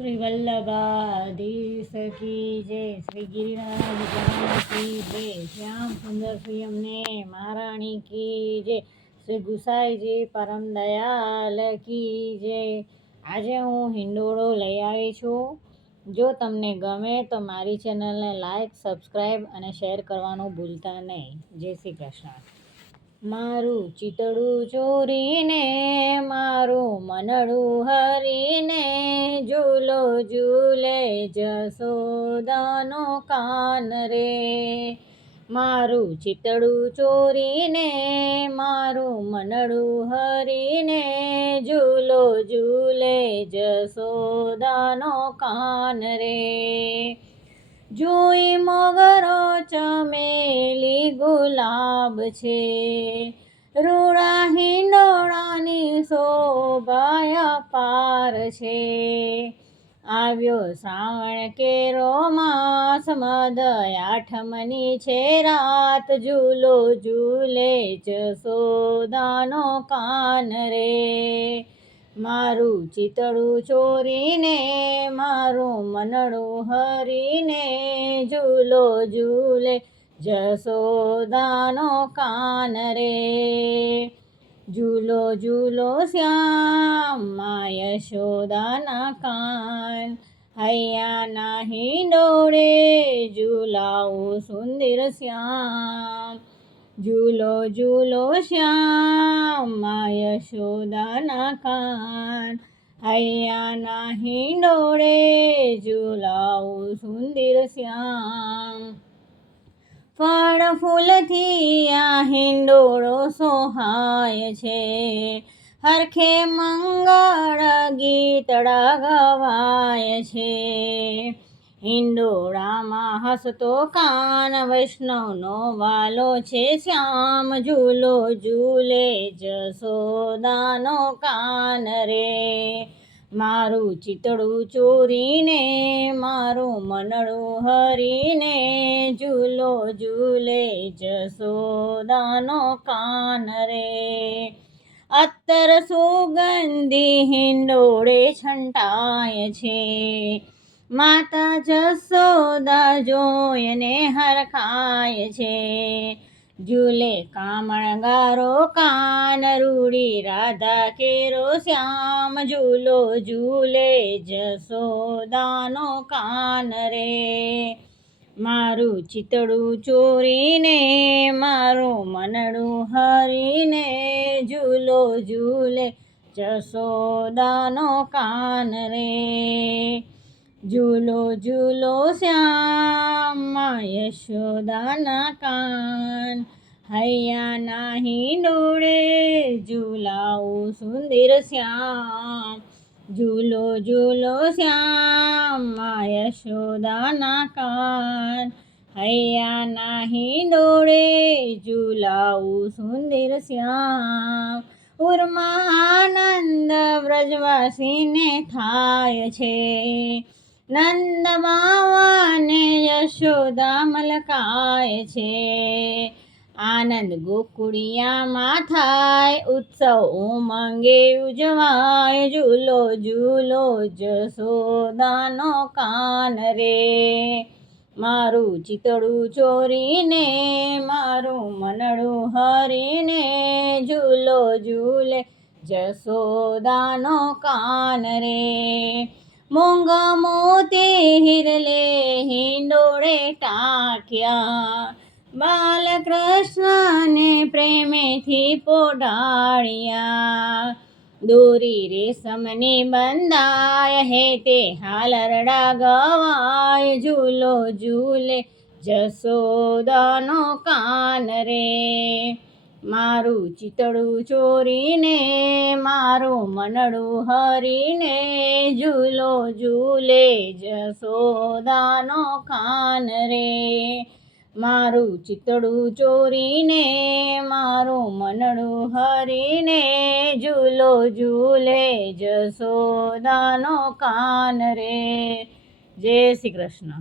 श्री वल्लभाधीश की जय, श्री गिरिराज जान की जय, श्याम सुंदर सुयમને મહારાણી की जय, શ્રી ગુસાઈજી પરમ દયાલ की जय। આજે હું હિંડોળો લઈ આવી છું। જો તમને ગમે તો મારી ચેનલને લાઈક, સબસ્ક્રાઈબ અને શેર કરવાનું ભૂલતા નહીં। જય શ્રી કૃષ્ણ। મારું ચિતડું ચોરીને, મારું મનડું હરીને, ઝૂલો ઝૂલે જશોદાનો કાન રે। મારું ચિતડું ચોરીને, મારું મનડું હરીને, ઝૂલો ઝૂલે જશોદાનો કાન રે। જોઈ મોગરો ચમેલી ગુલાબ છે, રૂડા હિંડોળાની શોભા અપાર છે। આવ્યો શ્રાવણ કેરો માસ, મદ આઠમની છે રાત, ઝૂલો ઝૂલે જશોદાનો કાન રે। મારું ચિતડું ચોરીને, મારું મનડું હરીને, ઝૂલો ઝૂલે જશોદાનો કાન રે। ઝૂલો ઝૂલો શ્યામા યશોદાના કાન, હૈયાના હિંડોળે ઝૂલાવું સુંદર શ્યામ। ઝૂલો ઝૂલો શ્યામા યશોદાના કાન, હૈયાના હિંડોળે ઝૂલાવું સુંદર શ્યામ। ફળ ફૂલથી આ હિંડોળો સોહાય છે, હરખે મંગળ ગીતડા ગવાય છે। હિંડોળામાં હસતો કાન, વૈષ્ણવનો વાલો છે શ્યામ, ઝૂલો ઝૂલે જશોદાનો કાન રે। મારું ચિતડું ચોરીને, મારું મનડું હરીને, ઝૂલો ઝૂલે જશોદાનો કાન રે। અત્તર સુગંધી હિંડોળે છંટાય છે, માતા જશોદા જોઈને હરખાય છે। ઝૂલે કામણગારો કાન, રૂડી રાધા કેરો શ્યામ, ઝૂલો ઝૂલે જશોદાનો કાન રે। મારું ચિતડું ચોરીને, મારું મનડું હરીને, ઝૂલો ઝૂલે જશોદાનો કાન રે। ઝૂલો ઝૂલો શ્યામા યશોદાના કાન, હૈયાના હિંડોળે ઝૂલાવું સુંદર શ્યામ। ઝૂલો ઝૂલો શ્યામા યશોદાના કાન, હૈયાના હિંડોળે ઝૂલાવું સુંદર શ્યામ। ઉર્માનંદ વ્રજવાસીને થાય છે, નંદ બાવાને યશોદા મલકાય છે। આનંદ ગોકુળિયામાં થાય, ઉત્સવ ઉમંગે ઉજવાય, ઝૂલો ઝૂલો જશોદાનો કાન રે। મારું ચિતડું ચોરીને, મારું મનડું હરીને, ઝૂલો ઝૂલે જશોદાનો કાન રે। મોંઘા મોતી હિરલે હિંડોળે ટાંક્યા, બાલકૃષ્ણને પ્રેમેથી પોઢાડ્યા। દોરી રેશમની બંધાય, હે તે હાલરડા ગવાય, ઝૂલો ઝૂલે જશોદાનો કાન રે। મારું ચિતડું ચોરીને, મારું મનડું હરીને, ઝૂલો ઝૂલે જશોદાનો કાન રે। મારું ચિતડું ચોરીને, મારું મનડું હરીને, ઝૂલો ઝૂલે જશોદાનો કાન રે। જય શ્રી કૃષ્ણ।